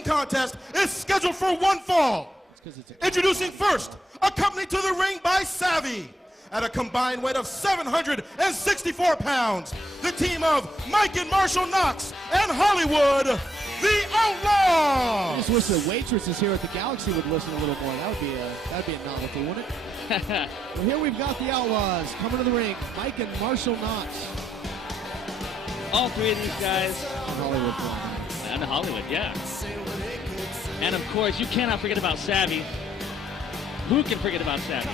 contest is scheduled for one fall. Introducing first, accompanied to the ring by Savvy, at a combined weight of 764 pounds, the team of Mike and Marshall Knox and Hollywood, the Outlaws. I just wish the waitresses here at the Galaxy would listen a little more. That'd be a novelty, wouldn't it? Well, here we've got the Outlaws coming to the ring, Mike and Marshall Knox. All three of these guys. And Hollywood. And Hollywood, yeah. And of course, you cannot forget about Savvy. Who can forget about Savvy?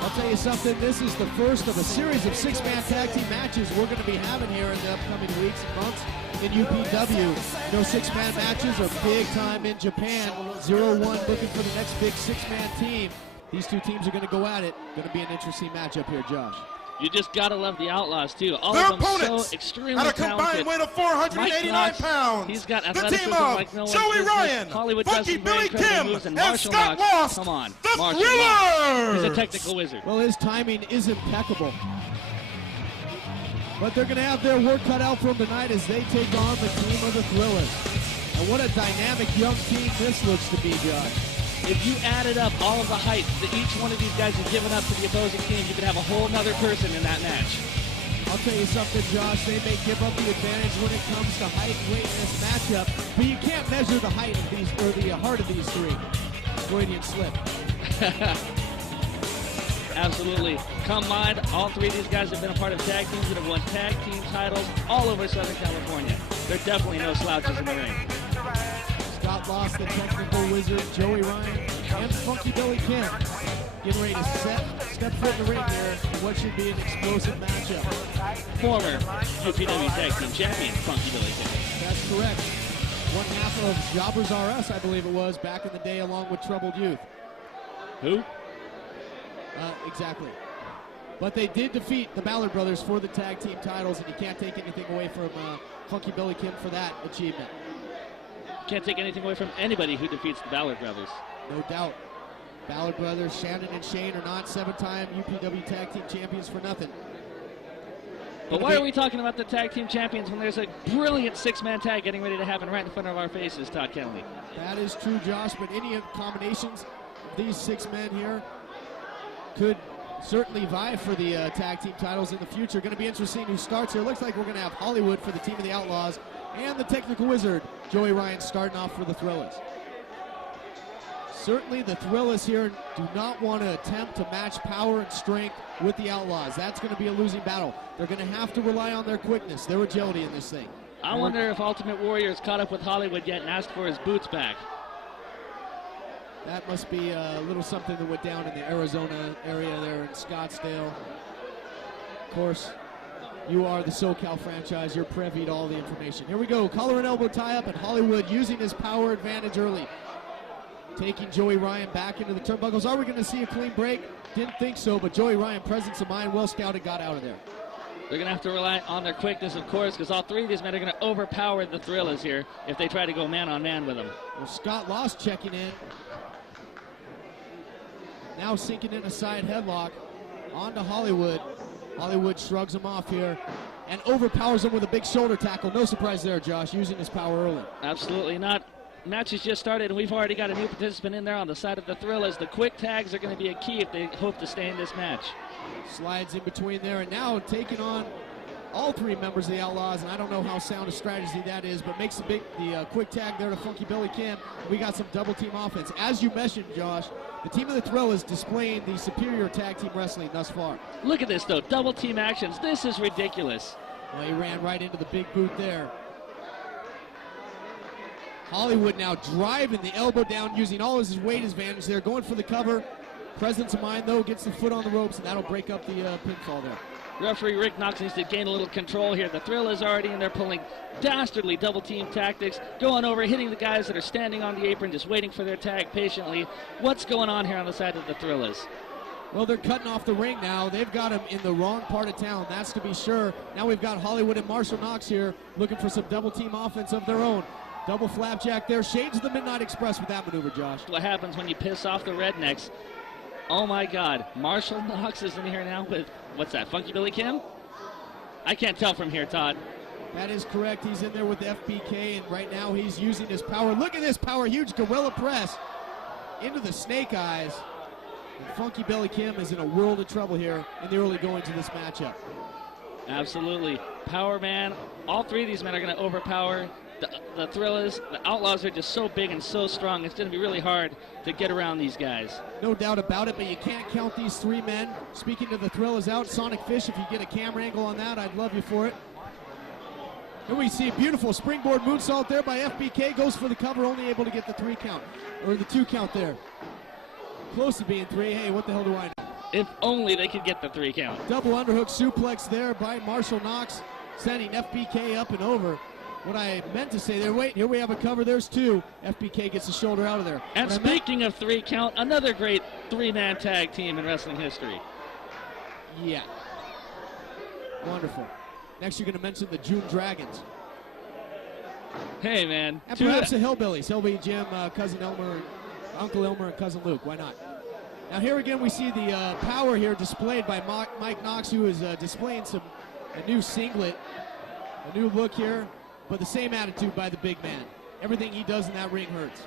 I'll tell you something, this is the first of a series of six-man tag team matches we're going to be having here in the upcoming weeks and months in UPW. You know, six-man matches are big time in Japan. 0-1 looking for the next big six-man team. These two teams are going to go at it. Going to be an interesting matchup here, Josh. You just gotta love the Outlaws too. All Their of them opponents so extremely at a combined talented. weight of 489 pounds. He's got the athleticism team of like no Joey Ryan, Hollywood Funky Billy Kim, moves, and Marshall Scott Knox. Lost. Come on, The Marshall Thrillers. He's a technical wizard. Well, his timing is impeccable. But they're going to have their work cut out for them tonight as they take on the team of the Thrillers. And what a dynamic young team this looks to be, Josh. If you added up all of the height that each one of these guys has given up to the opposing team, you could have a whole nother person in that match. I'll tell you something, Josh, they may give up the advantage when it comes to height and weight in this matchup, but you can't measure the height of these, or the heart of these three. Freudian slip. Absolutely. Come mind, all three of these guys have been a part of tag teams that have won tag team titles all over Southern California. They're definitely no slouches in the ring. Scott Lost, the technical wizard, Joey Ryan, and Funky Billy Kim getting ready to step foot in the ring here in what should be an explosive matchup. Former UPW Tag Team Champion, Funky Billy Kim. That's correct. One half of Jobbers R Us, I believe it was, back in the day along with Troubled Youth. Who? Exactly. But they did defeat the Ballard Brothers for the tag team titles, and you can't take anything away from Funky Billy Kim for that achievement. Can't take anything away from anybody who defeats the Ballard Brothers. No doubt. Ballard Brothers, Shannon and Shane are not seven-time UPW Tag Team Champions for nothing. But why are we talking about the Tag Team Champions when there's a brilliant six-man tag getting ready to happen right in front of our faces, Todd Kennedy? That is true, Josh, but any combinations of these six men here could certainly vie for the tag team titles in the future. Going to be interesting who starts here. Looks like we're going to have Hollywood for the team of the Outlaws and the technical wizard, Joey Ryan, starting off for the Thrillers. Certainly the Thrillers here do not want to attempt to match power and strength with the Outlaws. That's going to be a losing battle. They're going to have to rely on their quickness, their agility in this thing. I wonder if Ultimate Warrior has caught up with Hollywood yet and asked for his boots back. That must be a little something that went down in the Arizona area there in Scottsdale. Of course, you are the SoCal franchise. You're privy to all the information. Here we go. Collar and elbow tie-up, and Hollywood using his power advantage early. Taking Joey Ryan back into the turnbuckles. Are we going to see a clean break? Didn't think so, but Joey Ryan, presence of mind, well scouted, got out of there. They're going to have to rely on their quickness, of course, because all three of these men are going to overpower the Thrillers here if they try to go man-on-man with them. Well, Scott Lost checking in. Now sinking in a side headlock onto Hollywood. Hollywood shrugs him off here and overpowers him with a big shoulder tackle. No surprise there, Josh, using his power early. Absolutely not. Match has just started, and we've already got a new participant in there on the side of the Thrillers. The quick tags are going to be a key if they hope to stay in this match. Slides in between there, and now taking on all three members of the Outlaws, and I don't know how sound a strategy that is, but makes the quick tag there to Funky Billy Kim. We got some double team offense. As you mentioned, Josh, the team of the Thrillers displaying the superior tag team wrestling thus far. Look at this, though. Double team actions. This is ridiculous. Well, he ran right into the big boot there. Hollywood now driving the elbow down, using all his weight advantage there, going for the cover. Presence of mind, though, gets the foot on the ropes, and that'll break up the pinfall there. Referee Rick Knox needs to gain a little control here. The Thrillers already in there pulling dastardly double team tactics, going over, hitting the guys that are standing on the apron, just waiting for their tag patiently. What's going on here on the side of the Thrillers? Well, they're cutting off the ring now. They've got him in the wrong part of town, that's to be sure. Now we've got Hollywood and Marshall Knox here looking for some double team offense of their own. Double flapjack there. Shades of the Midnight Express with that maneuver, Josh. What happens when you piss off the rednecks? Oh my God, Marshall Knox is in here now with, what's that, Funky Billy Kim? I can't tell from here, Todd. That is correct. He's in there with FBK, and right now he's using his power. Look at this power, huge gorilla press into the snake eyes. And Funky Belly Kim is in a world of trouble here in the early going to this matchup. Absolutely. Power man. All three of these men are going to overpower the Thrillers. The Outlaws are just so big and so strong. It's going to be really hard to get around these guys. No doubt about it, but you can't count these three men. Speaking to the Thrillers out, Sonic Fish, if you get a camera angle on that, I'd love you for it. Here we see a beautiful springboard moonsault there by FBK. Goes for the cover, only able to get the 3 count, or the 2 count there. Close to being 3. Hey, what the hell do I know? If only they could get the 3 count. Double underhook suplex there by Marshall Knox, sending FBK up and over. What I meant to say there, wait, here we have a cover, there's 2. FBK gets the shoulder out of there. And speaking of 3 count, another great 3-man tag team in wrestling history. Yeah. Wonderful. Next, you're going to mention the June Dragons. Hey, man. And perhaps the Hillbillies. Hillbilly Jim, Cousin Elmer, Uncle Elmer, and Cousin Luke. Why not? Now, here again, we see the power here displayed by Mike Knox, who is displaying a new singlet, a new look here, but the same attitude by the big man. Everything he does in that ring hurts.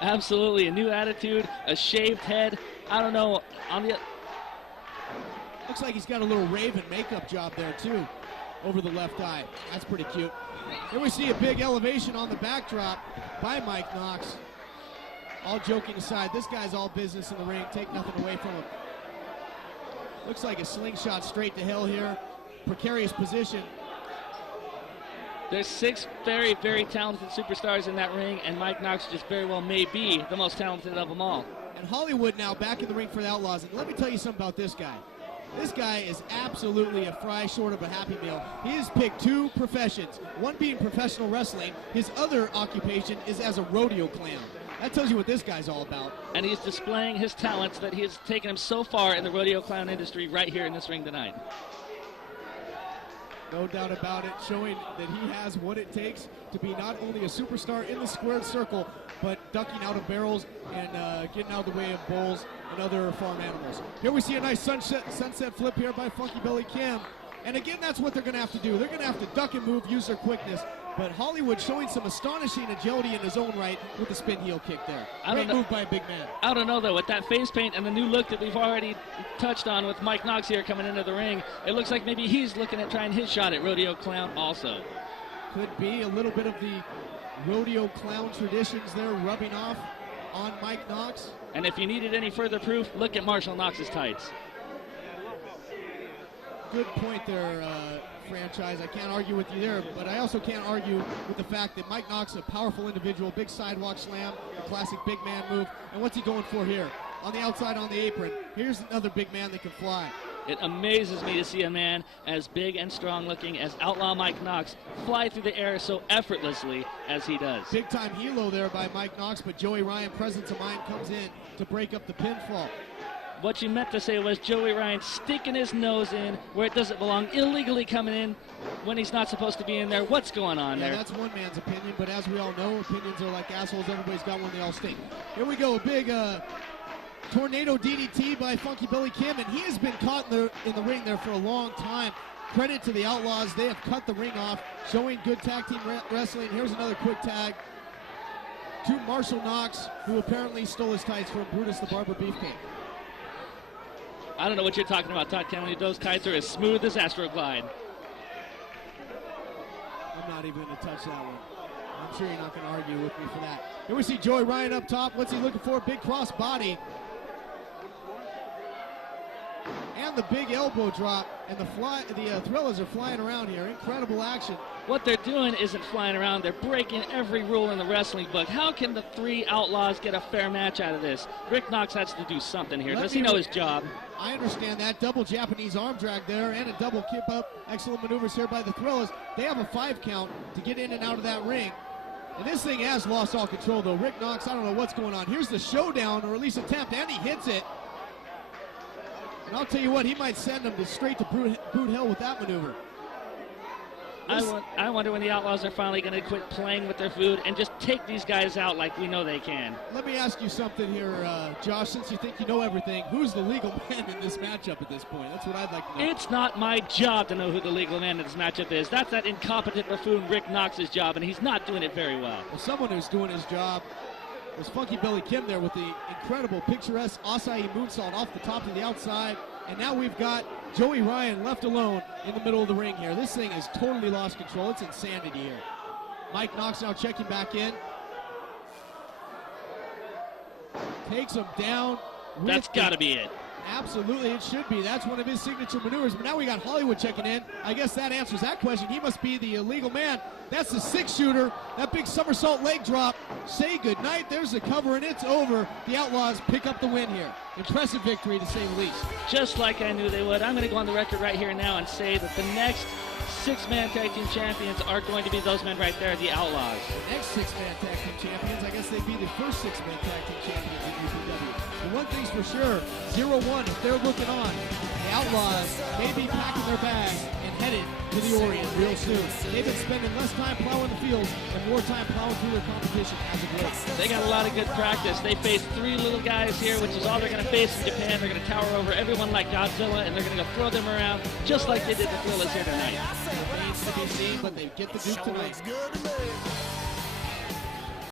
Absolutely. A new attitude, a shaved head. I don't know. On the Looks like he's got a little Raven makeup job there, too, over the left eye. That's pretty cute. Here we see a big elevation on the backdrop by Mike Knox. All joking aside, this guy's all business in the ring. Take nothing away from him. Looks like a slingshot straight to hell here. Precarious position. There's 6 very, very talented superstars in that ring, and Mike Knox just very well may be the most talented of them all. And Hollywood now back in the ring for the Outlaws. And let me tell you something about this guy. This guy is absolutely a fry short of a Happy Meal. He has picked 2 professions, one being professional wrestling. His other occupation is as a rodeo clown. That tells you what this guy's all about. And he's displaying his talents that he has taken him so far in the rodeo clown industry right here in this ring tonight. No doubt about it, showing that he has what it takes to be not only a superstar in the squared circle, but ducking out of barrels and getting out of the way of bulls and other farm animals. Here we see a nice sunset flip here by Funky Belly Kim. And again, that's what they're going to have to do. They're going to have to duck and move, use their quickness. But Hollywood showing some astonishing agility in his own right with the spin heel kick there. Great move by a big man. I don't know, though. With that face paint and the new look that we've already touched on with Mike Knox here coming into the ring, it looks like maybe he's looking at trying his shot at Rodeo Clown also. Could be a little bit of the Rodeo Clown traditions there rubbing off on Mike Knox. And if you needed any further proof, look at Marshall Knox's tights. Good point there, franchise. I can't argue with you there, but I also can't argue with the fact that Mike Knox is a powerful individual, big sidewalk slam, a classic big man move. And what's he going for here? On the outside on the apron, here's another big man that can fly. It amazes me to see a man as big and strong looking as Outlaw Mike Knox fly through the air so effortlessly as he does. Big time helo there by Mike Knox, but Joey Ryan, presence of mind, comes in to break up the pinfall. What you meant to say was Joey Ryan sticking his nose in where it doesn't belong, illegally coming in when he's not supposed to be in there. What's going on there? That's one man's opinion, but as we all know, opinions are like assholes. Everybody's got one, they all stink. Here we go, a big tornado DDT by Funky Belly Kim, and he has been caught in the ring there for a long time. Credit to the Outlaws. They have cut the ring off, showing good tag team wrestling. Here's another quick tag to Marshall Knox, who apparently stole his tights from Brutus the Barber Beefcake. I don't know what you're talking about, Todd Kennedy. Those tights are as smooth as Astroglide. I'm not even going to touch that one. I'm sure you're not going to argue with me for that. Here we see Joey Ryan up top. What's he looking for? Big cross body. And the big elbow drop. And the Thrillers are flying around here. Incredible action. What they're doing isn't flying around. They're breaking every rule in the wrestling book. How can the 3 Outlaws get a fair match out of this? Rick Knox has to do something here. Does he know his job? I understand that. Double Japanese arm drag there and a double kip up. Excellent maneuvers here by the Thrillers. They have a 5 count to get in and out of that ring. And this thing has lost all control, though. Rick Knox, I don't know what's going on. Here's the showdown, or at least attempt, and he hits it. And I'll tell you what, he might send him straight to boot hell with that maneuver. I wonder when the Outlaws are finally going to quit playing with their food and just take these guys out like we know they can. Let me ask you something here, Josh, since you think you know everything. Who's the legal man in this matchup at this point? That's what I'd like to know. It's not my job to know who the legal man in this matchup is. That's that incompetent buffoon Rick Knox's job, and he's not doing it very well. Well, someone who's doing his job was Funky Billy Kim there with the incredible, picturesque acai moonsault off the top to the outside. And now we've got Joey Ryan left alone in the middle of the ring here. This thing has totally lost control. It's insanity here. Mike Knox now checking back in. Takes him down. That's got to be it. Absolutely, it should be. That's one of his signature maneuvers. But now we got Hollywood checking in. I guess that answers that question. He must be the illegal man. That's the 6-shooter. That big somersault leg drop. Say goodnight. There's the cover, and it's over. The Outlaws pick up the win here. Impressive victory, to say the least. Just like I knew they would. I'm going to go on the record right here now and say that the next 6-man tag team champions are going to be those men right there, the Outlaws. The next 6-man tag team champions, I guess they'd be the first 6-man tag team champions in UPW. But one thing's for sure, 0-1, if they're looking on, the Outlaws may be packing their bags and headed to the Orient real soon. They've been spending less time plowing the fields and more time plowing through their competition as of late. They got a lot of good practice. They faced 3 little guys here, which is all they're going to face in Japan. They're going to tower over everyone like Godzilla, and they're going to go throw them around just like they did the Thrillers here tonight. Remains to be seen, but they get the Duke tonight.